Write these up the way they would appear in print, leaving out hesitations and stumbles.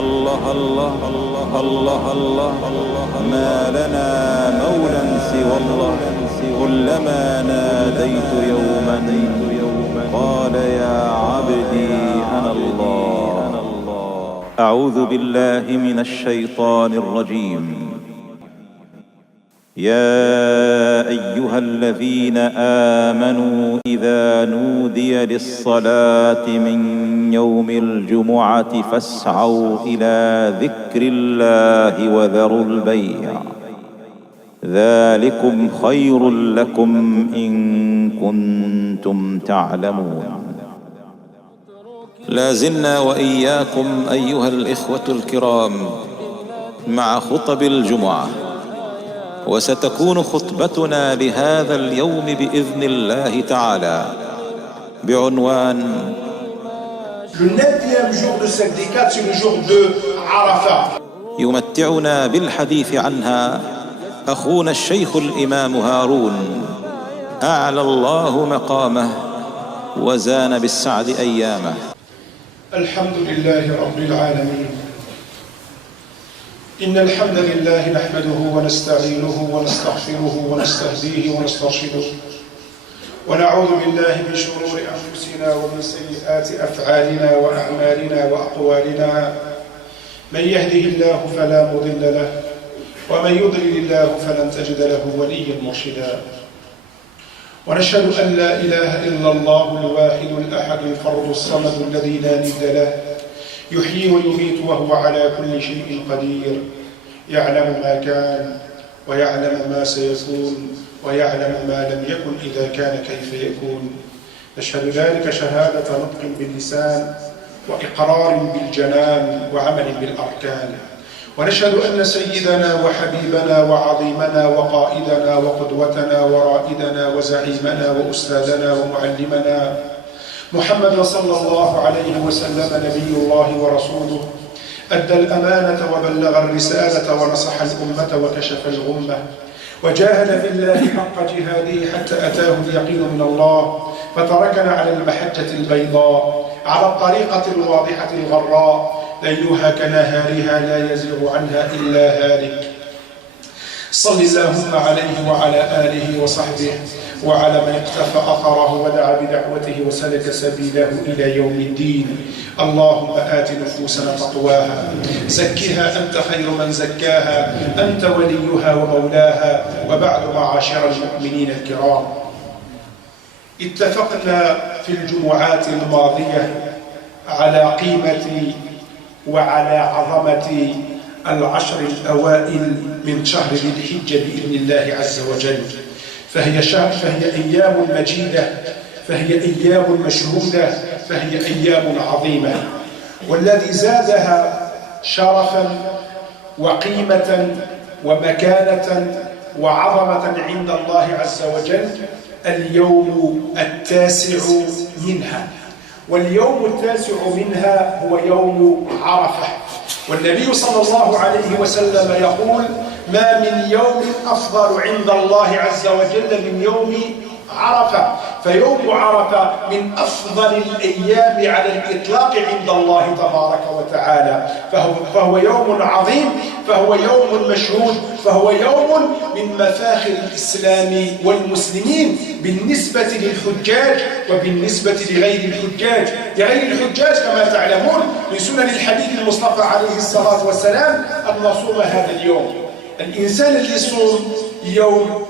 الله الله الله الله الله ما لنا مولى سوى الله كلما ناديت يوما قال يا عبدي أنا الله. أعوذ بالله من الشيطان الرجيم. يا أيها الذين آمنوا إذا نودي للصلاة من يوم الجمعة فاسعوا إلى ذكر الله وذروا البيع ذلكم خير لكم إن كنتم تعلمون. لا زلنا وإياكم أيها الإخوة الكرام مع خطب الجمعة، وستكون خطبتنا لهذا اليوم بإذن الله تعالى بعنوان يمتعنا بالحديث عنها أخونا الشيخ الإمام هارون أعلى الله مقامه وزان بالسعد أيامه. الحمد لله رب العالمين. إن الحمد لله نحمده ونستعينه ونستغفره ونستهديه ونسترشده، ونعوذ بالله من شرور أنفسنا ومن سيئات أفعالنا وأعمالنا وأقوالنا. من يهده الله فلا مضل له، ومن يضلل الله فلن تجد له وليا مرشدا. ونشهد أن لا إله إلا الله الواحد الأحد الفرد الصمد الذي لا ند له، يحيي ويميت وهو على كل شيء قدير، يعلم ما كان ويعلم ما سيكون ويعلم ما لم يكن إذا كان كيف يكون. نشهد ذلك شهادة نطق باللسان وإقرار بالجنان وعمل بالأركان. ونشهد أن سيدنا وحبيبنا وعظيمنا وقائدنا وقدوتنا ورائدنا وزعيمنا وأستاذنا ومعلمنا محمد صلى الله عليه وسلم نبي الله ورسوله، أدى الأمانة وبلغ الرسالة ونصح الأمة وكشف الغمة، وجاهد في الله حق جهاده حتى أتاه اليقين من الله، فتركنا على المحجة البيضاء على الطريقة الواضحة الغراء ليلها كنهارها لا يزيغ عنها إلا هالك. صل اللهم عليه وعلى آله وصحبه وعلى من اقتفى أثره ودعا بدعوته وسلك سبيله إلى يوم الدين. اللهم آت نفوسنا تقواها، زكها أنت خير من زكاها، أنت وليها ومولاها. وبعد معاشر المؤمنين الكرام، اتفقنا في الجمعات الماضية على قيمة وعلى عظمة العشر الأوائل من شهر ذي الحجة بإذن الله عز وجل. فهي أيام مجيدة، فهي أيام مشهودة، فهي أيام عظيمة. والذي زادها شرفا وقيمة ومكانة وعظمة عند الله عز وجل اليوم التاسع منها. واليوم التاسع منها هو يوم عرفة. والنبي صلى الله عليه وسلم يقول: ما من يوم أفضل عند الله عز وجل من يوم عرفة. فيوم عرفة من أفضل الأيام على الإطلاق عند الله تبارك وتعالى. فهو يوم عظيم، فهو يوم مشهود، فهو يوم من مفاخر الإسلام والمسلمين بالنسبة للحجاج وبالنسبة لغير الحجاج. لغير الحجاج كما تعلمون من سنن الحبيب المصطفى عليه الصلاة والسلام أن نصوم هذا اليوم. الإنسان اللي يصوم يوم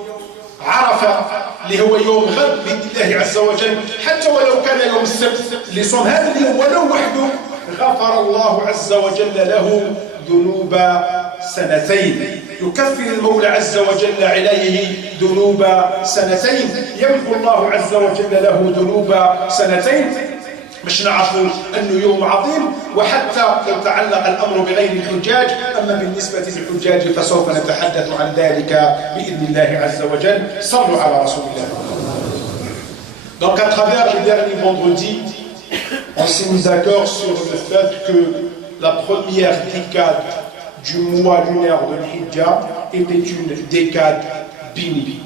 عرفة اللي هو يوم غد بإذن الله عز وجل، حتى ولو كان يوم السبت، اللي صوم هذا اليوم ولو وحده غفر الله عز وجل له ذنوب سنتين. يكفر المولى عز وجل عليه ذنوب سنتين، يمحو الله عز وجل له ذنوب سنتين. مش نعرفوا أنه يوم عظيم، وحتى لو تعلق الأمر بغير الحجاج. أما بالنسبة للحجاج فسوف نتحدث عن ذلك بإذن الله عز وجل. صلوا على رسول الله. Donc à travers le dernier vendredi, on s'est mis d'accord sur le fait que la première décade du mois lunaire de l'Hijja était une décade bénie.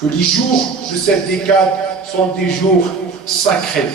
Que les jours de cette décade sont des jours sacrés.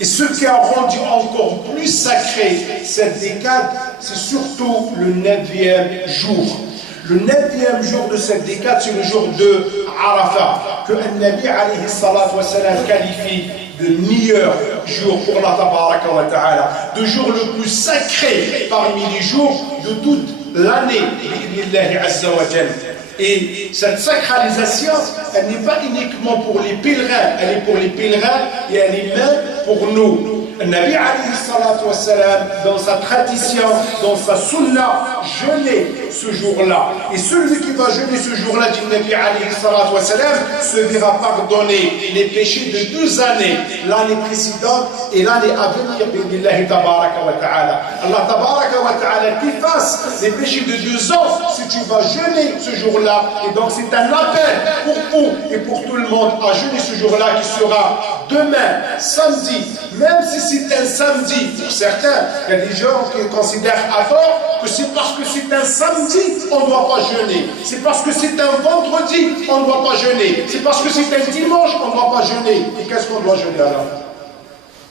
Et ce qui a rendu encore plus sacré cette décade, c'est surtout le 9e jour. Le 9e jour de cette décade, c'est le jour de Arafat, que le Nabi alayhi salatu wa salam qualifie de meilleur jour pour Allah tabaraka wa ta'ala, de jour le plus sacré parmi les jours de toute l'année, bi'idnillahi azza wa jalla. Et cette sacralisation, elle n'est pas uniquement pour les pèlerins, elle est pour les pèlerins et elle est même pour nous. Le Nabi alayhi salatu wa salam, dans sa tradition, dans sa sunna, jeûnait ce jour-là. Et celui qui va jeûner ce jour-là, dit le Nabi alayhi salatu wa salam, se verra pardonner les péchés de 2 années, l'année précédente et l'année à venir, bi'idnillahi tabaraka wa ta'ala. Allah tabaraka wa ta'ala t'efface les péchés de 2 ans si tu vas jeûner ce jour-là. Et donc c'est un appel pour vous et pour tout le monde à jeûner ce jour-là qui sera demain, samedi, même si c'est un samedi. Pour certains, il y a des gens qui considèrent à tort que c'est parce que c'est un samedi, on ne doit pas jeûner. C'est parce que c'est un vendredi, on ne doit pas jeûner. C'est parce que c'est un dimanche, on ne doit pas jeûner. Et qu'est-ce qu'on doit jeûner alors?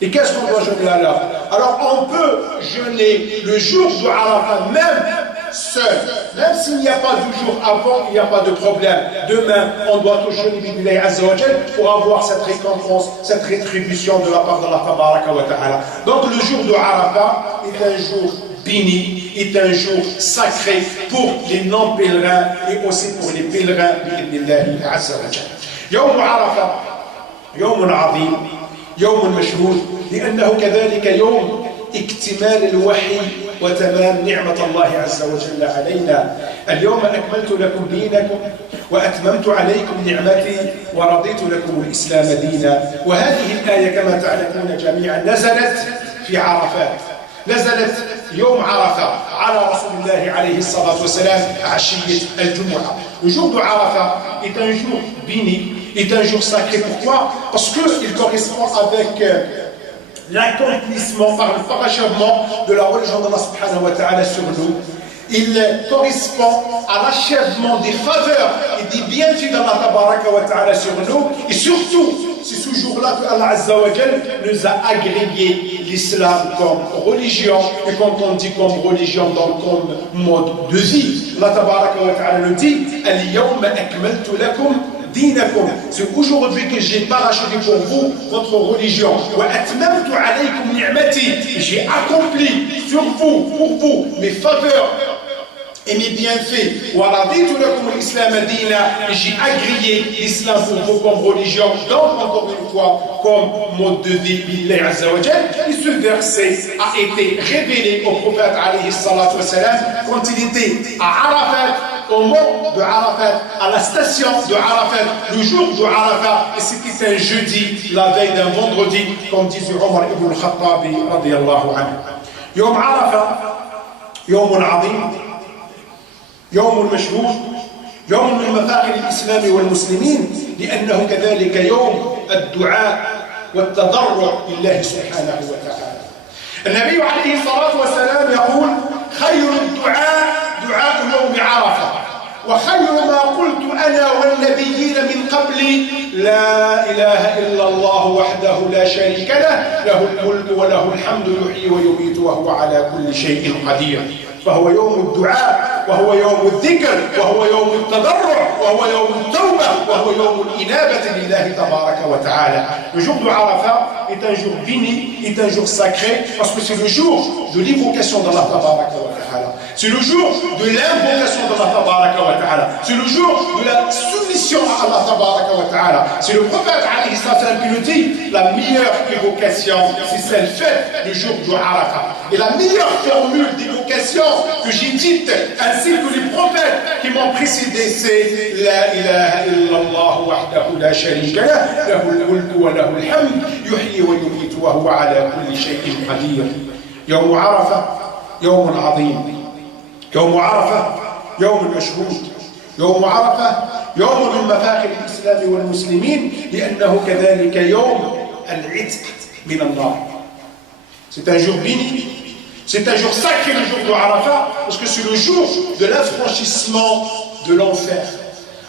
Et qu'est-ce qu'on doit jeûner alors? Alors on peut jeûner le jour de Arafat même seul. Même s'il n'y a pas de jour avant, il n'y a pas de problème. Demain, on doit tout jeûner bi'idnillahi azza wa jalla pour avoir cette récompense, cette rétribution de la part d'Allah tabaraka wa ta'ala. Donc le jour de Arafat est un jour béni, est un jour sacré pour les non-pèlerins et aussi pour les pèlerins bi'idnillahi azza wa jalla. يوم عرفة يوم عظيم يوم مشهود لأنه كذلك يوم اكتمال الوحي وتمام نعمة الله عز وجل علينا. اليوم أكملت لكم دينكم وأتممت عليكم نعمتي ورضيت لكم الإسلام دينا. وهذه الآية كما تعلمون جميعا نزلت في عرفات، نزلت يوم عرفة على رسول الله عليه الصلاة والسلام عشية الجمعة. Le jour de Arafat est un jour béni, est un jour sacré. Pourquoi? Parce qu'il correspond avec l'accomplissement, par le parachèvement de la religion d'Allah subhanahu wa ta'ala sur nous. Il correspond à l'achèvement des faveurs et des bienfaits d'Allah tabaraka wa ta'ala sur nous. Et surtout, c'est ce jour-là que Allah azza wa jalla nous a agréé l'islam comme religion. Et quand on dit comme religion, donc comme mode de vie, Allah tabaraka wa ta'ala nous dit Al-yawma akmaltu lakum dinakum. C'est aujourd'hui que j'ai parachevé pour vous votre religion. Wa atmamtu alaykum ni'mati. J'ai accompli sur vous, pour vous, mes faveurs et mes bienfaits. Wa raditu lakum al-islam dina. J'ai agréé l'islam pour vous comme religion. Donc, encore une fois, comme mode de vie, billahi azza wa jalla. Et ce verset a été révélé au prophète alayhi salatu wa salam quand il était à Arafat, au mont de Arafat, à la station de Arafat, le jour de Arafat, et c'était un jeudi, la veille d'un vendredi, comme disait Omar ibn al-Khattabi radiyallahu anhu. يوم عرفة يوم عظيم يوم مشهود يوم من مفاخر الإسلام والمسلمين لأنه كذلك يوم الدعاء والتضرع لله سبحانه وتعالى. النبي عليه الصلاة والسلام يقول خير الدعاء دعاء يوم عرفة وخير ما قلت أنا والنبيين من قبلي لا إله إلا الله وحده لا شريك له له الملك وله الحمد يحيي ويميت وهو على كل شيء قدير. فهو يوم الدعاء وهو يوم الذكر وهو يوم التضرع وهو يوم التوبة وهو يوم الإنابة لله تبارك وتعالى. Le jour de Arafat est un jour béni, est un jour sacré parce que c'est le jour de l'évocation d'Allah tabaraka wa ta'ala. C'est le jour de l'invocation d'Allah tabaraka wa ta'ala. C'est le jour de la soumission à Allah tabaraka wa ta'ala. C'est le prophète alayhi sallam qui nous dit la meilleure évocation c'est celle faite le jour de Arafat. Et la meilleure formule d'évocation que j'ai dite ainsi que les prophètes qui m'ont précédé c'est La ilaha illallah wahdahu la sharika lah lahul mulku wa lahul hamd yuhyi wa yumitu wa huwa ala kulli shay'in qadir. يوم عرفة يوم عظيم يوم عرفة يوم مشهود يوم عرفة يوم من مفاخر الإسلام والمسلمين لأنه كذلك يوم العتق من النار. C'est un jour béni, c'est un jour sacré le jour de Arafat parce que c'est le jour de l'affranchissement de l'enfer.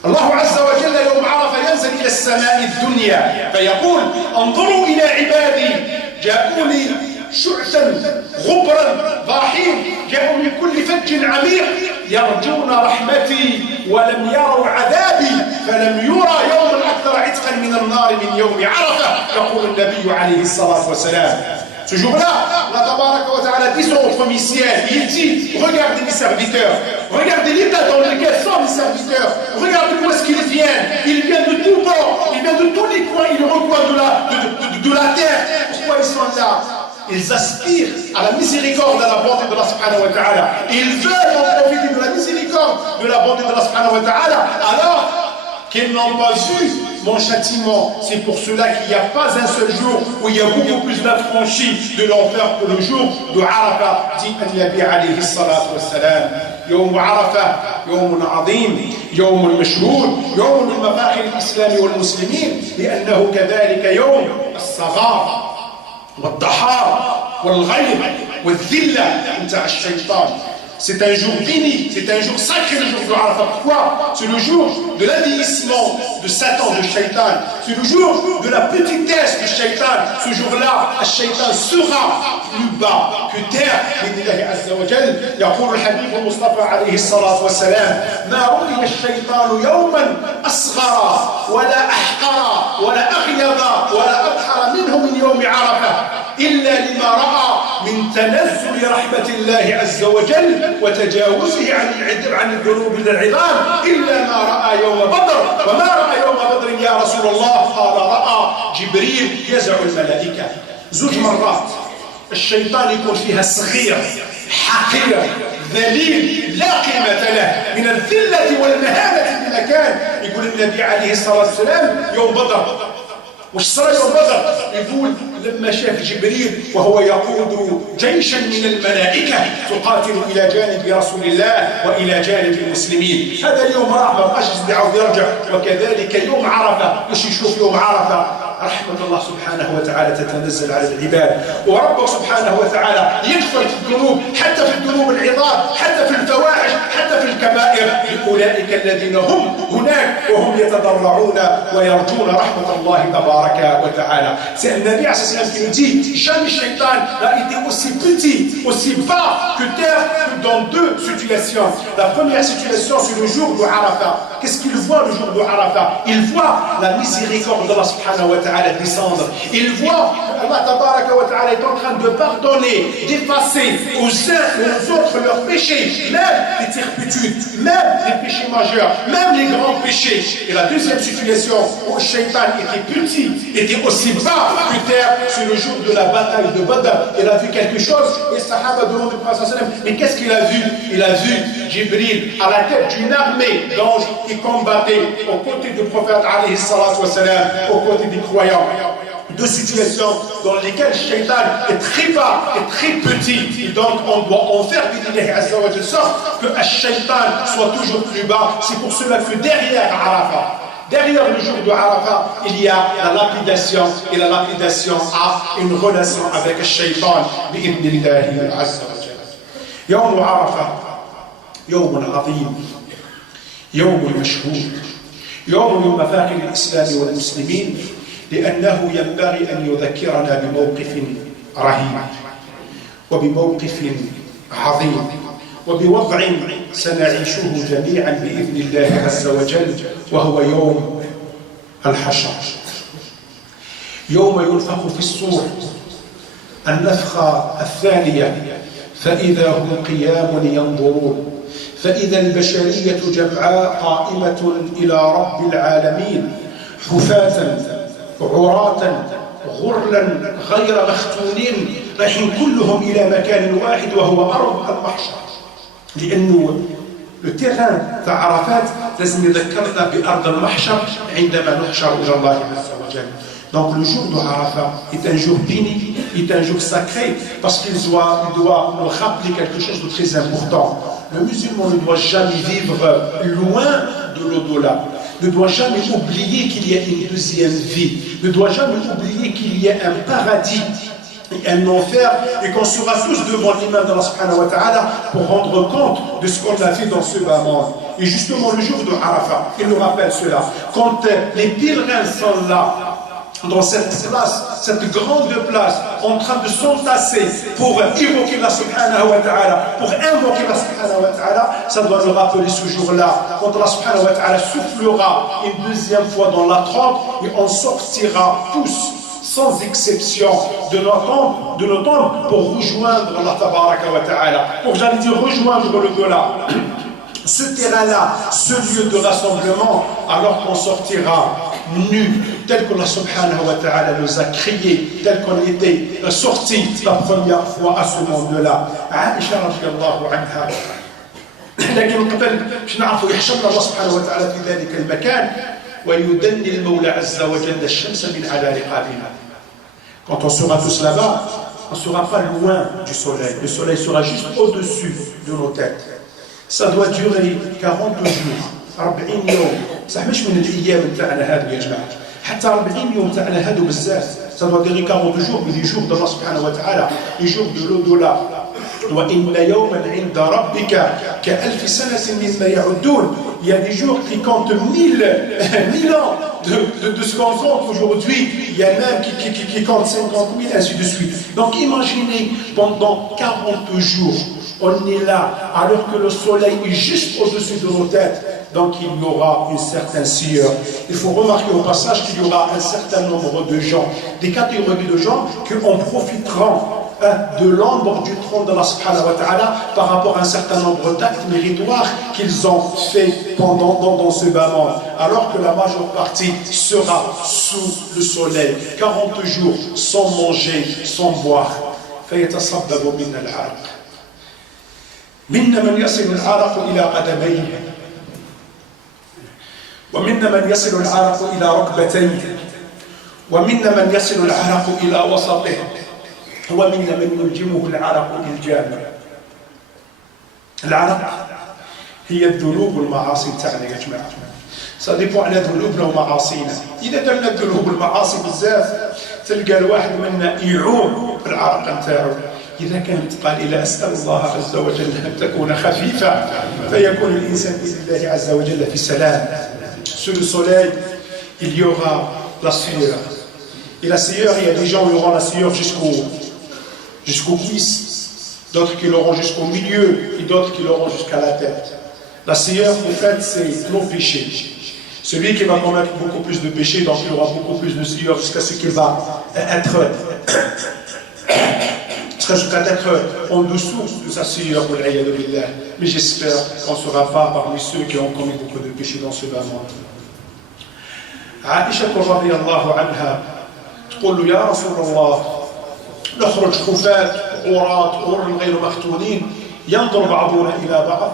الله عز وجل يوم عرفة ينزل إلى السماء الدنيا فيقول انظروا إلى عبادي جاءوني شعثا غبرا ضاحين جاءوا من كل فج عميق يرجون رحمتي ولم يروا عذابي فلم يرى يوم أكثر عتقا من النار من يوم عرفة يقول النبي عليه الصلاة والسلام. Ce jour-là, Allah Tabaraka wa Ta'ala dit son premier ciel, il dit, regardez mes serviteurs, regardez l'état dans lequel sont mes serviteurs, regardez où est-ce qu'ils viennent, ils viennent de tous bords, ils viennent de tous les coins, ils recoignent de la terre. Pourquoi ils sont là? Ils aspirent à la miséricorde, à la bonté de Allah Subhanahu wa Ta'ala. Ils veulent en profiter de la miséricorde, de la bonté de Allah Subhanahu wa Ta'ala, alors qu'ils n'ont pas vu mon châtiment. C'est pour cela qu'il n'y a pas un seul jour où il y a beaucoup plus d'affranchis de l'enfer que le jour de Arafah, dit An-Nabi alayhi salatu wassalam. يوم عرفة يوم عظيم يوم مشهود يوم من مفاخر الإسلام والمسلمين لأنه كذلك يوم الصغار والضحار والغيظ والذلة نتاع الشيطان. C'est un jour béni, c'est un jour sacré, le jour de Arafat. Pourquoi? C'est le jour de l'avilissement de Satan, de Shaitan. C'est le jour de la petitesse de Shaitan. Ce jour-là, Shaitan sera plus bas que terre. Bi'idhnillahi azza wa jal. يقول الحبيب المصطفى عليه الصلاة والسلام ما رؤي الشيطان يوما أصغر ولا أحقر ولا أغيظ ولا أبحر منه من يوم عرفة إلا لما رأى من تنزل رحمة الله عز وجل وتجاوزه عن الذنوب العظام إلا ما رأى يوم بدر. وما رأى يوم بدر يا رسول الله؟ قال رأى جبريل يزع الملائكة. زوج مرات الشيطان يكون فيها صغير حقير ذليل لا قيمة له من الذلة والمهانة بمكان. يقول النبي عليه الصلاة والسلام يوم بدر وش صار يوم بدر؟ يقول لما شاف جبريل وهو يقود جيشا من الملائكة تقاتل إلى جانب رسول الله وإلى جانب المسلمين. هذا اليوم راح ما بقاش يعاود يرجع. وكذلك يوم عرفة وش يشوف يوم عرفة؟ رحمة الله سبحانه وتعالى تتنزل على العباد وربك سبحانه وتعالى يغفر في الذنوب حتى في الذنوب العظام حتى في الفواحش حتى في الكبائر لأولئك الذين هم هناك وهم يتضرعون ويرجون رحمة الله تبارك وتعالى. C'est النبي عليه الصلاة والسلام qui nous dit jamais Shaitan n'a été aussi petit, aussi bas que terre que dans deux situations. La première situation c'est le jour de Arafat. Qu'est-ce qu'il voit le jour de Arafat? Il voit la miséricorde d'Allah subhanahu wa ta'ala descendre. Il voit Allah tabaraka wa ta'ala est en train de pardonner, d'effacer aux uns et aux autres leurs péchés, même les turpitudes, même les péchés majeurs, même les grands péchés. Et la deuxième situation où Shaitan était petit, était aussi bas que terre, c'est le jour de la bataille de Badr. Il a vu quelque chose et Sahaba demandent au prophète sallam, mais qu'est-ce qu'il a vu? Il a vu Jibril à la tête d'une armée d'anges qui combattait aux côtés du prophète alayhi salatu wa salam, aux côtés des croyants. Deux situations dans lesquelles Shaitan est très bas et très petit. Et donc on doit en faire de sorte que Shaitan soit toujours plus bas. C'est pour cela que derrière Arafat, derrière le jour de Arafat, il y a la lapidation. Et la lapidation a une relation avec Shaitan. Bi'idhnillahi azza wa jalla. Yawm Arafat, Yawm azim, Yawm mashhoud, Yawm min mafakir al-Islam wal-Muslimin. لأنه ينبغي أن يذكرنا بموقف رهيب وبموقف عظيم وبوضع سنعيشه جميعا بإذن الله عز وجل وهو يوم الحشر. يوم ينفخ في الصور النفخة الثانية فإذا هم قيام ينظرون فإذا البشرية جمعاء قائمة إلى رب العالمين حفاة عراة غرلا غير مختونين رايحين كلهم إلى مكان واحد وهو أرض المحشر. لأنه التيران تاع عرفات لازم يذكرنا بأرض المحشر عندما نحشر إلى الله عز وجل. Donc le jour de Arafat est un jour béni, est un jour sacré parce qu'il doit nous rappeler quelque chose de très important. Le musulman ne doit jamais vivre loin de l'au-delà, ne doit jamais oublier qu'il y a une deuxième vie, ne doit jamais oublier qu'il y a un paradis et un enfer et qu'on sera tous devant l'imam d'Allah subhanahu wa ta'ala pour rendre compte de ce qu'on a fait dans ce bas monde. Et justement le jour de Arafat, il nous rappelle cela, quand les pèlerins sont là, dans cette place, cette grande place, en train de s'entasser pour évoquer la subhanahu wa ta'ala, pour invoquer la subhanahu wa ta'ala, ça doit nous rappeler ce jour-là, quand Allah subhanahu wa ta'ala soufflera une deuxième fois dans la trompe, et on sortira tous, sans exception, de nos tombes pour rejoindre Allah tabaraka wa ta'ala, pour, j'allais dire, rejoindre le delà. Ce terrain-là, ce lieu de rassemblement, alors qu'on sortira nus, tel que Allah subhanahu wa ta'ala nous a créés, tel qu'on était sortis la première fois à ce monde-là. Aïcha radiyallahu anha. لكن قبل باش نعرفوا يحشرنا الله سبحانه وتعالى في ذلك المكان ويدني المولى عز وجل الشمس من على رقابنا. Quand on sera tous là-bas, on ne sera pas loin du soleil. Le soleil sera juste au-dessus de nos têtes. Ça doit durer 40 jours 40 يوم صح مش من الايام نتاعنا هذو يا جماعه حتى 40 يوم تاعنا هذو بزاف ça doit durer 40 jours mais les jours d'Allah subhanahu wa ta'ala les jours de l'au-delà وإن يوما عند ربك كألف سنة مما يعدون. Il y a des jours qui comptent 1000 ans de ce qu'on compte aujourd'hui. Il y a même qui comptent 50 000, ainsi de suite. Donc imaginez, pendant 40 jours, on est là, alors que le soleil est juste au-dessus de nos têtes. Donc il y aura une certaine sueur. Il faut remarquer au passage qu'il y aura un certain nombre de gens, des catégories de gens qui en profiteront de l'ombre du trône d'Allah subhanahu wa ta'ala par rapport à un certain nombre d'actes méritoires qu'ils ont fait dans ce bas monde, alors que la majeure partie sera sous le soleil 40 jours sans manger, sans boire. فيتصبب منا العرق منا من يصل العرق إلى قدميه ومنا من يصل العرق إلى ركبتيه ومنا من يصل العرق إلى وسطه ومنا من يلجمه العرق إلجاما. العرق هي الذنوب والمعاصي تاعنا يا جماعة. Ça dépend على ذنوبنا ومعاصينا. إذا درنا الذنوب والمعاصي بزاف تلقى الواحد منا يعوم بالعرق نتاعو. إذا كانت قليلة أسأل الله عز وجل أن تكون خفيفة فيكون الإنسان بإذن الله عز وجل في سلام. Sous le soleil, il y aura la sueur. Et la sueur, il y a des gens qui auront la sueur jusqu'aux cuisses, d'autres qui l'auront jusqu'au milieu et d'autres qui l'auront jusqu'à la tête. La sueur, en fait, c'est nos péchés. Celui qui va commettre beaucoup plus de péchés, donc il aura beaucoup plus de sueur jusqu'à ce qu'il va être en dessous de sa sueur. Mais j'espère qu'on ne sera pas parmi ceux qui ont commis beaucoup de péchés dans ce bas monde. Aïcha radiyallahu anha تقول له يا رسول الله نخرج خفاة عراة غر غير مختونين ينظر بعضنا إلى بعض.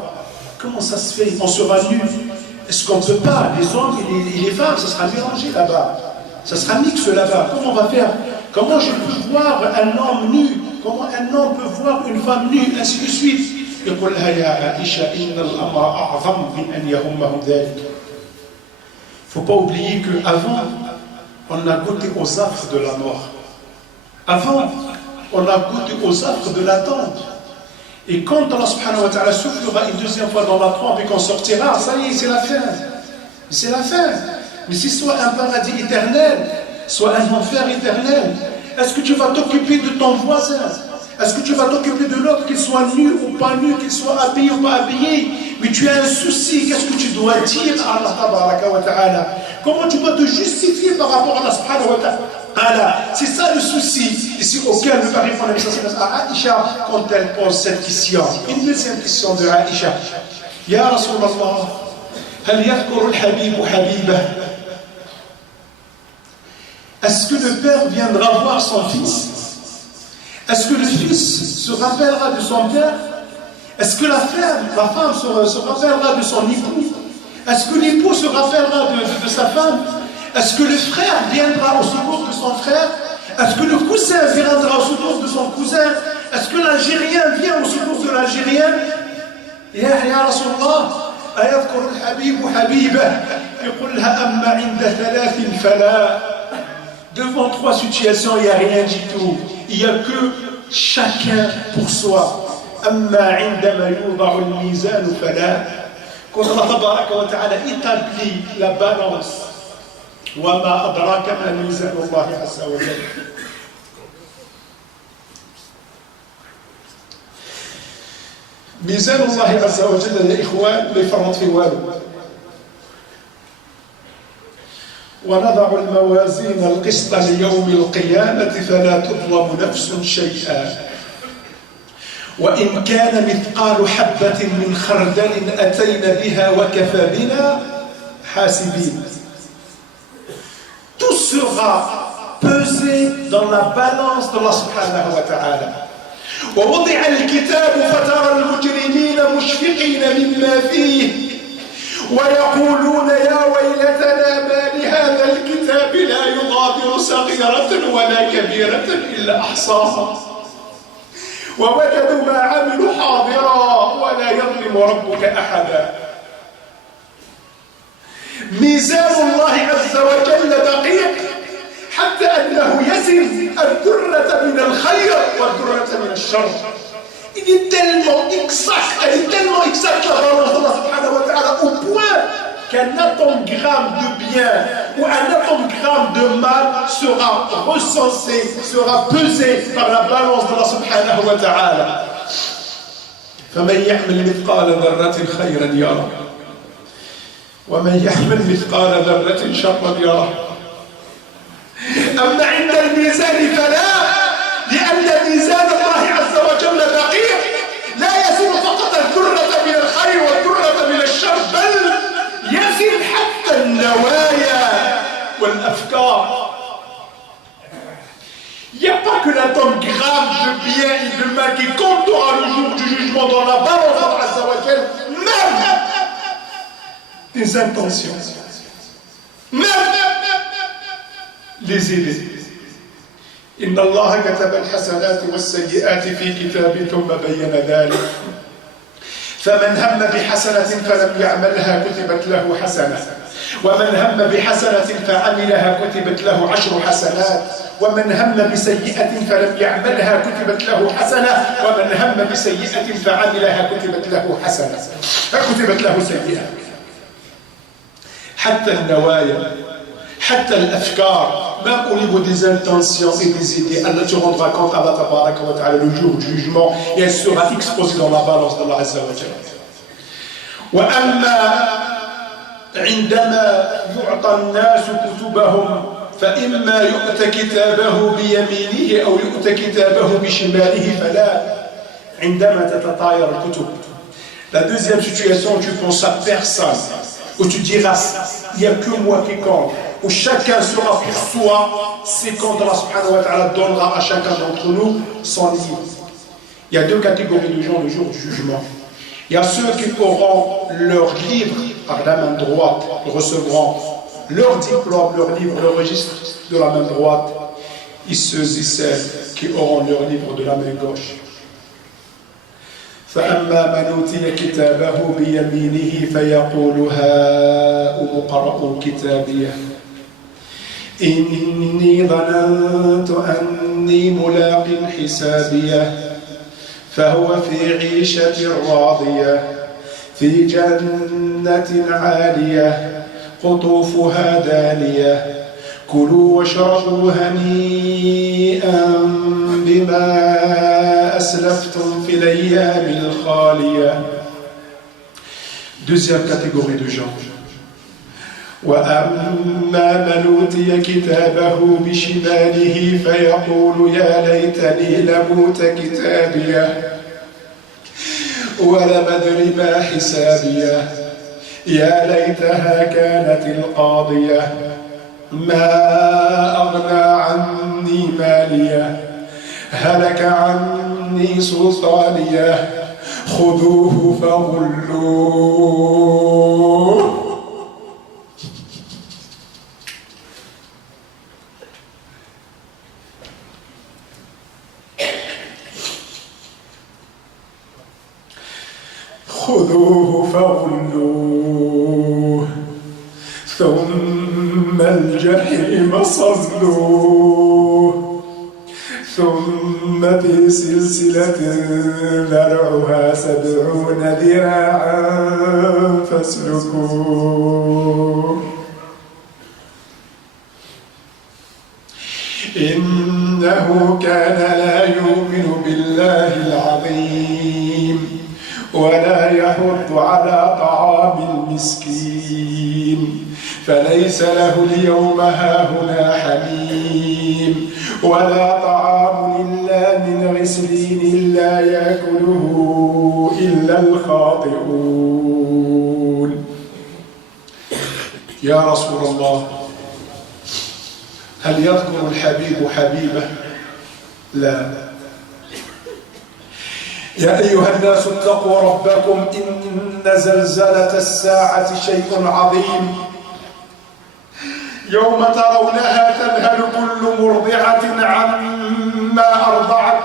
Comment ça se fait? On sera nus. Est-ce qu'on ne peut pas, les hommes et les femmes, ça sera mélangé là-bas, ça sera mixé là-bas. Comment on va faire? Comment je peux voir un homme nu? Comment un homme peut voir une femme nue? Ainsi de suite. يقول لها يا عائشة إن الأمر أعظم من أن يهمهم ذلك. Il ne faut pas oublier qu'avant, on a goûté aux affres de la mort. Avant, on a goûté aux affres de l'attente. Et quand Allah subhanahu wa ta'ala soufflera une deuxième fois dans la trompe et qu'on sortira, ça y est, c'est la fin. C'est la fin. Mais si soit un paradis éternel, soit un enfer éternel, est-ce que tu vas t'occuper de ton voisin? Est-ce que tu vas t'occuper de l'autre, qu'il soit nu ou pas nu, qu'il soit habillé ou pas habillé? Mais tu as un souci, qu'est-ce que tu dois dire à Allah tabaraka wa ta'ala? Comment tu dois te justifier par rapport à Allah subhanahu wa ta'ala? C'est ça le souci. Et c'est auquel ne pas répondre à Aïcha quand elle pose cette question. Une deuxième question de Aïcha. Ya Rasulallah, hal yadhkuru al-habib habibah? Est-ce que le père viendra voir son fils? Est-ce que le fils se rappellera de son père? Est-ce que la femme se rappellera de son époux? Est-ce que l'époux se rappellera de sa femme? Est-ce que le frère viendra au secours de son frère? Est-ce que le cousin viendra au secours de son cousin? Est-ce que l'Algérien vient au secours de l'Algérien? Ya Rasulallah, أيذكر الحبيب حبيبه يقول لها أما عند ثلاث فلا. Devant trois situations, il n'y a rien du tout. Il n'y a que chacun pour soi. أما عندما يوضع الميزان فلا. Quand Allah tabaraka wa ta'ala établit la balance وما أدراك ما ميزان الله عز وجل. ميزان الله عز وجل يا إخوان لا يفرط في والو. ونضع الموازين القسط ليوم القيامة فلا تظلم نفس شيئا وإن كان مثقال حبة من خردل أتينا بها وكفى بنا حاسبين. Tout sera pesé dans la balance d'Allah subhanahu wa ta'ala. ووضع الكتاب فترى المجرمين مشفقين مما فيه ويقولون يا ويلتنا ما لهذا الكتاب لا يغادر صغيرة ولا كبيرة إلا أحصاها ووجدوا ما عملوا حاضرا ولا يظلم ربك أحدا. ميزان الله عز وجل دقيق حتى أنه يزن الذرة من الخير والذرة من الشر. Il est tellement exact, elle est tellement exacte la balance d'Allah subhanahu wa ta'ala au point qu'un atome-gramme de bien ou un atome-gramme de mal sera recensé, sera pesé par la balance d'Allah subhanahu wa ta'ala. فمن يحمل مثقال ذرة خيرا يره ومن يحمل مثقال ذرة شرا يره. أما عند الميزان فلا، لأن ميزان الله عز وجل دقيق لا يزن فقط الذرة من الخير والذرة من الشر بل يزن حتى النوايا والأفكار. Il n'y a pas que l'atome gramme de bien et de mal qui comptera le jour du jugement dans la balance d'Allah Azza wa Jal, même des intentions, même les idées. إن الله كتب الحسنات والسيئات في كتاب ثم بين ذلك فمن هم بحسنة فلم يعملها كتبت له حسنة ومن هم بحسنة فعملها كتبت له 10 حسنات ومن هم بسيئة فلم يعملها كتبت له حسنة ومن هم بسيئة فعملها كتبت له حسنة كتبت له سيئة. حتى النوايا حتى الأفكار même au niveau des intentions et des idées, Allah te rendra compte Allah tabaraka wa ta'ala le jour du jugement et elle sera exposée dans la balance d'Allah Azza wa Jalla. وأما عندما يعطى الناس كتبهم فإما يؤتى كتابه بيمينه أو يؤتى كتابه بشماله فلا. عندما تتطاير الكتب. La deuxième situation où tu penses à personne, où tu diras il n'y a que moi qui compte, où chacun sera pour soi, c'est quand Allah subhanahu wa ta'ala donnera à chacun d'entre nous son livre. Il y a 2 catégories de gens le jour du jugement. Il y a ceux qui auront leur livre par la main droite, recevront leur diplôme, leur livre, leur registre de la main droite, et ceux et celles qui auront leur livre de la main gauche. فأما من أوتي كتابه بيمينه فيقول هاؤم اقرءوا كتابيه إني ظننت أني ملاق حسابيه فهو في عيشة راضية في جنة عالية قطوفها دانية كلوا واشربوا هنيئا بما أسلفتم في الأيام الخالية. Deuxième catégorie de gens. وأما من أوتي كتابه بشماله فيقول يا ليتني لموت كتابيه ولم أدر ما حسابيه يا ليتها كانت القاضية ما أغنى عني ماليه هلك عني سلطانيه خذوه فغلوه. خذوه فغلوه ثم الجحيم صلوه ثم في سلسلة ذرعها 70 ذراعا فاسلكوه. إنه كان لا يؤمن بالله العظيم ولا يحض على طعام المسكين فليس له اليوم هاهنا حميم ولا طعام إلا من غسلين لا يأكله إلا الخاطئون. يا رسول الله، هل يذكر الحبيب حبيبه؟ لا. يا أيها الناس اتقوا ربكم إن زلزلة الساعة شيء عظيم يوم ترونها تذهل كل مرضعة عما أرضعت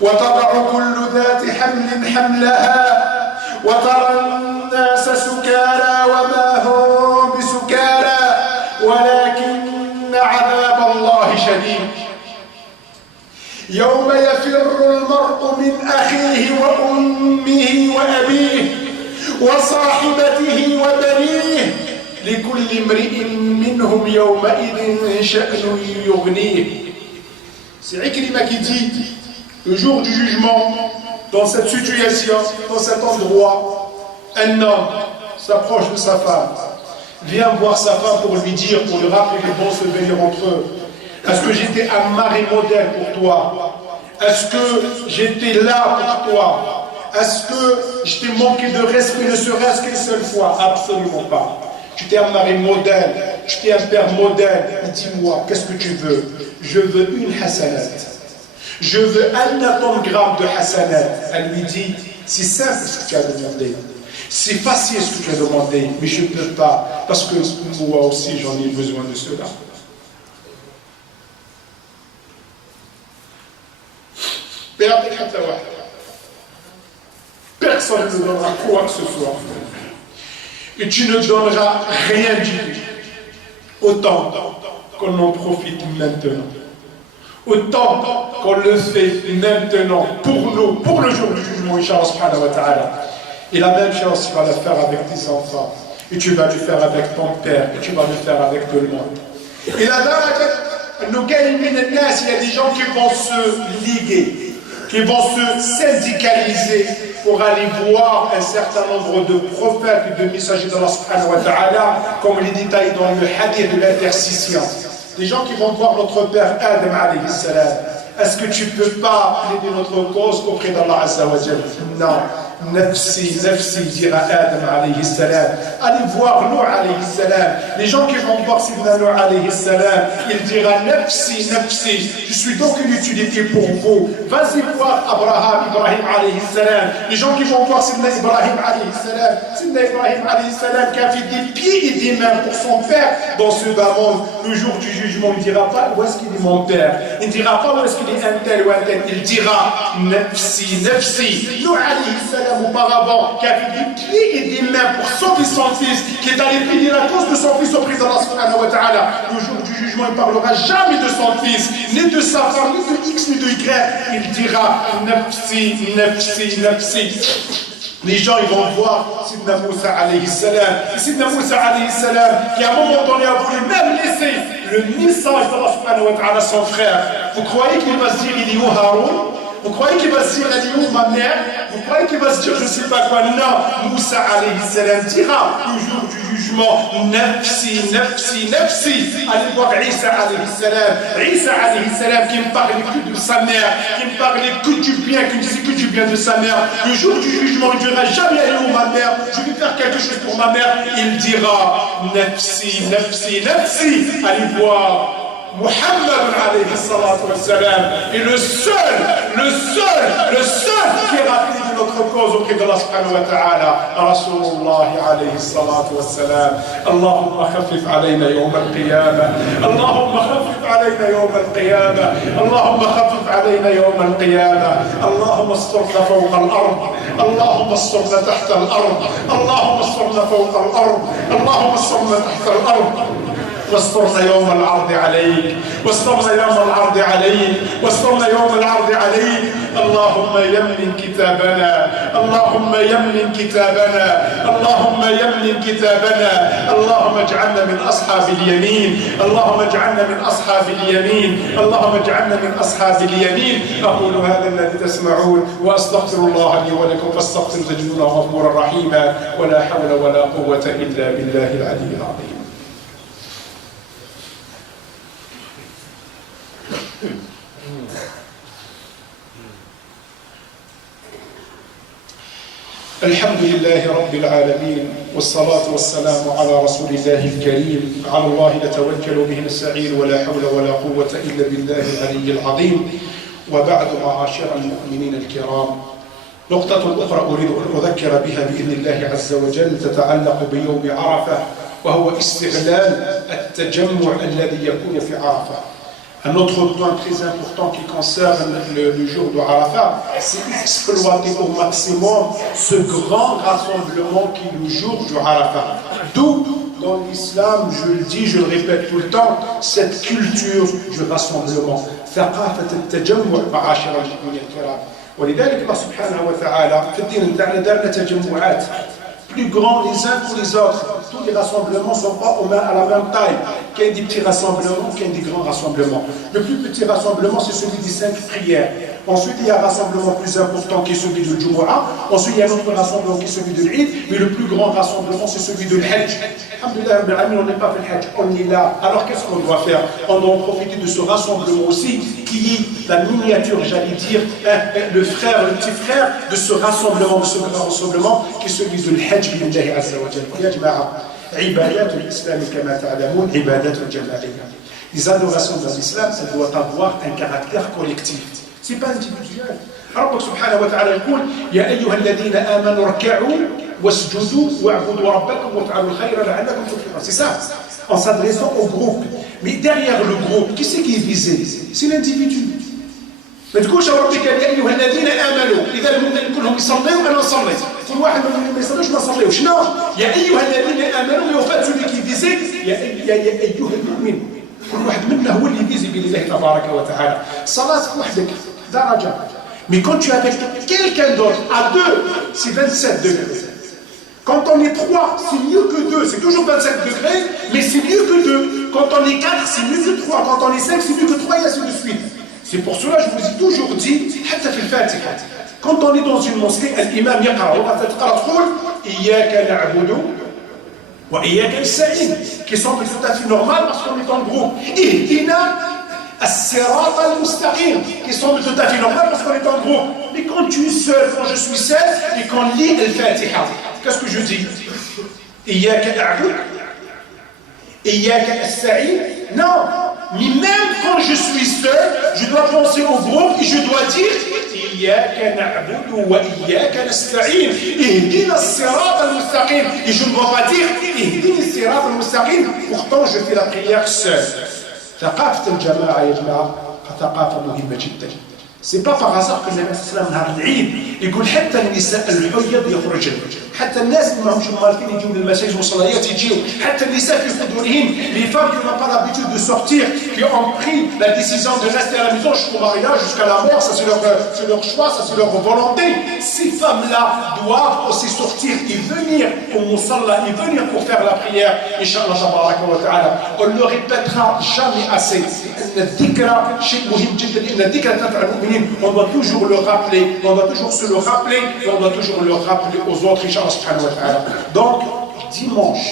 وتضع كل ذات حمل حملها وترى الناس سكارى وما هم بسكارى ولكن عذاب الله شديد. يوم يفر المرء من أخيه وأمه وأبيه وصاحبته وبنيه لكل امرئ منهم يومئذ شأن يغنيه. C'est Ikrima qui dit, le jour du jugement, dans cette situation, dans cet endroit, un homme s'approche de sa femme, vient voir sa femme pour lui dire, pour lui rappeler qu'ils vont se bénir entre eux. Est-ce que j'étais un mari modèle pour toi? Est-ce que j'étais là pour toi? Est-ce que je t'ai manqué de respect ne serait-ce qu'une seule fois? Absolument pas. Tu t'es un mari modèle, tu t'es un père modèle. Dis-moi, qu'est-ce que tu veux? Je veux une hasanat. Je veux 1 atome-gramme de hasanat. Elle lui dit, c'est simple ce que tu as demandé. C'est facile ce que tu as demandé, mais je ne peux pas, parce que moi aussi j'en ai besoin de cela. Personne ne donnera quoi que ce soit. Et tu ne donneras rien du tout. Autant qu'on en profite maintenant. Autant qu'on le fait maintenant pour nous, pour le jour du jugement, Inch'Allah subhanahu wa ta'ala. Et la même chose, tu vas le faire avec tes enfants. Et tu vas le faire avec ton père. Et tu vas le faire avec tout le monde. Et là, il y a des gens qui vont se liguer, qui vont se syndicaliser pour aller voir un certain nombre de prophètes et de messagers d'Allah subhanahu wa ta'ala, comme les détails dans le hadith de l'intercession. Des gens qui vont voir notre père Adam alayhi salam. Est-ce que tu ne peux pas plaider notre cause auprès d'Allah azza wa jalla? Non. Nafsi, nafsi, dira Adam alayhi salam. Allez voir Nuh alayhi salam. Les gens qui vont voir Sidna Nuh alayhi salam, il dira nafsi, nafsi, je suis donc une utilité pour vous. Vas-y voir Ibrahim alayhi salam. Les gens qui vont voir Sidna Ibrahim alayhi salam. Sidna Ibrahim alayhi salam qui a fait des pieds et des mains pour son père dans ce bas monde. Le jour du jugement, il ne dira pas où est-ce qu'il est mon père. Il ne dira pas où est-ce qu'il est un tel ou un tel. Il dira nafsi, nafsi. Nuh alayhi salam auparavant, qui a fait des pieds et des mains pour sauver son fils, qui est allé plaider la cause de son fils auprès d'Allah subhanahu wa ta'ala. Le jour du jugement, il ne parlera jamais de son fils, ni de sa femme, ni de X, ni de Y. Il dira nafsi, nafsi, nafsi. Les gens, ils vont voir Sidna Moussa alayhi salam. Sidna Moussa alayhi salam, qui à un moment donné a voulu même laisser le message d'Allah subhanahu wa ta'ala à son frère. Vous croyez qu'il va se dire, il est où Haroun? Vous croyez qu'il va se dire, elle est où ma mère? Vous croyez qu'il va se dire, je ne sais pas quoi? Non, Moussa alayhi salam dira le jour du jugement, nafsi, nafsi, nafsi. Allez voir Isa alayhi salam. Isa alayhi salam qui ne parlait que de sa mère, qui ne parlait que du bien, qui ne disait que du bien de sa mère. Le jour du jugement, il ne dira jamais, elle est où ma mère? Je vais faire quelque chose pour ma mère. Il dira, nafsi, nafsi, nafsi. Allez voir Muhammad alayhi salatu wa salam est le seul qui est rappelé de notre cause auprès d'Allah subhanahu wa ta'ala. Rasulullah alayhi salatu wa salam. Allahumma khafif alayna yawm al-qiyamah. Allahumma khafif alayna yawm al-qiyamah. Allahumma khafif alayna yawm al-qiyamah. Allahumma asturna fawqa al-ard. Allahumma asturna tahta al-ard. Allahumma asturna fawqa al-ard. Allahumma asturna tahta al-ard. واسترنا يوم العرض عليك واسترنا يوم العرض عليك واسترنا يوم العرض عليه. اللهم يمن كتابنا، اللهم يمن كتابنا، اللهم يمن كتابنا. اللهم اجعلنا من أصحاب اليمين، اللهم اجعلنا من أصحاب اليمين، اللهم اجعلنا من أصحاب اليمين. أقول هذا الذي تسمعون وأستغفر الله لي ولكم فاستغفروا تجدونه غفورا رحيما. ولا حول ولا قوة إلا بالله العلي العظيم. الحمد لله رب العالمين، والصلاة والسلام على رسول الله الكريم. على الله نتوكل به نستعين، ولا حول ولا قوة إلا بالله العلي العظيم. وبعد، معاشر المؤمنين الكرام، نقطة أخرى أريد أن أذكر بها بإذن الله عز وجل تتعلق بيوم عرفة، وهو استغلال التجمع الذي يكون في عرفة. Un autre point très important qui concerne le jour de Arafat, c'est exploiter au maximum ce grand rassemblement qui est le jour du Arafat. D'où, dans l'islam, je le dis, je le répète tout le temps, cette culture du rassemblement. ثقافة التجمع معاشر المؤمنين الكرام. ولذلك الله سبحانه وتعالى في الدين تاعنا دارنا تجمعات plus grands les uns que les autres. Tous les rassemblements ne sont pas à la même taille. Qu'il y ait des petits rassemblements, qu'il y ait des grands rassemblements. Le plus petit rassemblement, c'est celui des 5 prières. Ensuite, il y a un rassemblement plus important qui est celui de Jumu'ah. Ensuite, il y a un autre rassemblement qui est celui de l'Eid. Mais le plus grand rassemblement, c'est celui de l'Hajj. Alhamdulillah, on n'est pas fait le Hajj, on est là. Alors, qu'est-ce qu'on doit faire? On doit profiter de ce rassemblement aussi, qui est la miniature, j'allais dire, le frère, le petit frère de ce rassemblement, de ce grand rassemblement, qui est celui de l'Hajj, bi'Allah Azza wa Jalla. Ya jama'a, ibadat l'islam, kama ta'lamoun, ibadat al-jama'iyya. Les adorations de l'islam, ça doit avoir un caractère collectif. C'est pas individuel. ربك سبحانه وتعالى يقول يا أيها الذين آمنوا اركعوا واسجدوا واعبدوا ربكم وافعلوا الخير لعلكم تفلحون. C'est ça, en s'adressant au groupe. Mais derrière le groupe, qui c'est qui est visé? C'est l'individu. ما تقولش ربك يا أيها الذين آمنوا إذا المؤمنين كلهم يصلوا أنا نصلي. كل واحد منهم ما يصليش ما نصليوش. Non, يا أيها الذين آمنوا mais au fait celui qui est visé يا أيها المؤمن. كل واحد منا هو اللي فيزي بالله تبارك وتعالى. صلاتك وحدك درجة. Mais quand tu es avec quelqu'un d'autre, à 2, c'est 27 degrés. Quand on est 3, c'est mieux que 2. C'est toujours 27 degrés, mais c'est mieux que 2. Quand on est 4, c'est mieux que 3. Quand on est 5, c'est mieux que 3 et ainsi de suite. C'est pour cela que je vous ai toujours dit, quand on est dans une mosquée, l'imam yaqra, إياك نعبد وإياك نستعين, qui semble tout à fait normal parce qu'on est en groupe. الصراط المستقيم, qui semble tout à fait normal parce qu'on est en groupe. Mais quand tu es seul, quand je suis seul, et qu'on lit Al-Fatiha, qu'est-ce que je dis? إياك أعبد إياك أستعين. Non, mais même quand je suis seul, je dois penser au groupe et je dois dire إياك نعبد وإياك نستعين اهدنا الصراط المستقيم. Et je ne dois pas dire اهدنا الصراط المستقيم. Pourtant, je fais la prière seul. ثقافة الجماعة يا جماعة ثقافة مهمة جدا. C'est pas par hasard que النبي صلى الله عليه وسلم نهار العيد يقول حتى النساء الحيض يخرجن. حتى الناس اللي ماهمش مالكين يجيو للمساجد والصليات يجيو. حتى النساء في حضورهن. Les femmes qui n'ont pas l'habitude de sortir, qui ont pris la décision de rester à la maison jusqu'au mariage, jusqu'à la mort, ça c'est leur choix, ça c'est leur volonté. Ces femmes-là doivent aussi sortir et venir au musalla, et venir pour faire la prière. Inch'Allah tabaraka wa ta'ala. On ne le répétera jamais assez. الذكرى شيء مهم جدا لأن الذكرى تنفع المؤمنين. On doit toujours le rappeler, on doit toujours se le rappeler, et on doit toujours le rappeler aux autres, Inch'Allah subhanahu wa ta'ala. Donc, dimanche,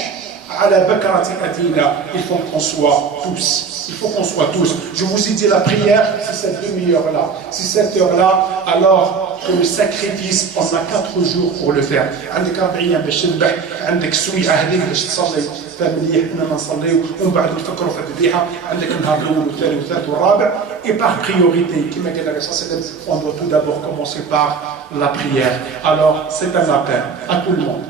à la Bakrati Adina, il faut qu'on soit tous. Il faut qu'on soit tous. Je vous ai dit la prière, c'est cette demi-heure-là. C'est cette heure-là, alors que le sacrifice, on a 4 jours pour le faire. عندك 4 أيام باش تذبح، عندك السويعة هذيك باش تصلي، فمليح إننا نصليو ومن بعد نفكروا في الذبيحة، عندك النهار الأول والثاني والثالث والرابع. Et par priorité, كما قال النبي صلى الله عليه وسلم, on doit tout d'abord commencer par la prière. Alors, c'est un appel à tout le monde.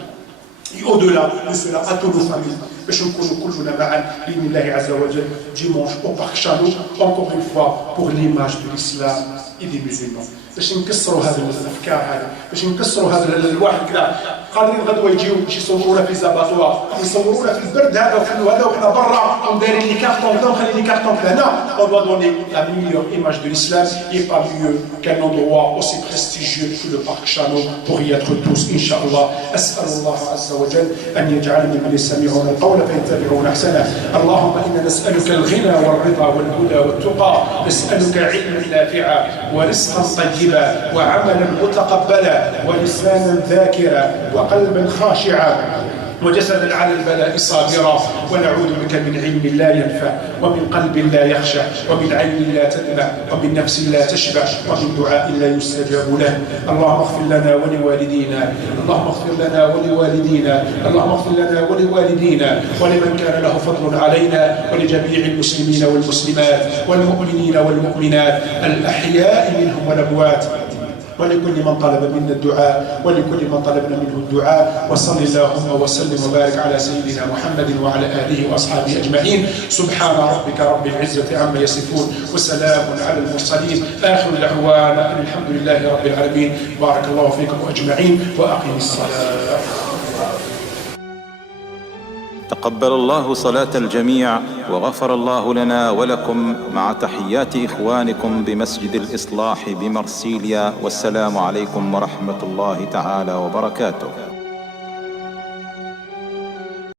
Et au-delà de cela, à toutes nos familles, باش نكونوا كلنا معا بإذن الله عز وجل dimanche au Parc Chalot, encore une fois pour l'image de l'islam et des musulmans. باش نكسروا هذه الافكار هذه، باش نكسروا هذا الواحد كذا قادرين غدوه يجيو باش يصورونا في زاباطوا، يصورونا في البرد هذا وفي هذا وحنا برا ودايرين لي كارطون هنا وخلي لي كارطون هنا. on doit donner la meilleure image de l'islam, et pas mieux qu'un endroit aussi prestigieux que le parc Chameau pour y être tous, Inch'Allah. أسأل الله عز وجل أن يجعلنا من يستمعون القول فيتبعون أحسنه. اللهم إنا نسألك الغنى والرضا والهدى والتقى، نسألك علما نافعا ورزقا طيبا وعملا متقبلا ولسانا ذاكرا وقلبا خاشعا وجسدا على البلاء صابرا، ونعوذ بك من علم لا ينفع ومن قلب لا يخشع ومن عين لا تدمع ومن نفس لا تشبع ومن دعاء لا يستجاب له. اللهم اغفر لنا ولوالدينا، اللهم اغفر لنا ولوالدينا، اللهم اغفر لنا ولوالدينا ولمن كان له فضل علينا ولجميع المسلمين والمسلمات والمؤمنين والمؤمنات الأحياء منهم والأموات، ولكل من طلب منا الدعاء ولكل من طلبنا منه الدعاء. وصل اللهم وسلم وبارك على سيدنا محمد وعلى آله وأصحابه أجمعين. سبحان ربك رب العزة عما يصفون وسلام على المرسلين. آخر دعوانا أن الحمد لله رب العالمين. بارك الله فيكم أجمعين وأقم الصلاة. تقبل الله صلاة الجميع وغفر الله لنا ولكم، مع تحيات إخوانكم بمسجد الإصلاح بمرسيليا، والسلام عليكم ورحمة الله تعالى وبركاته.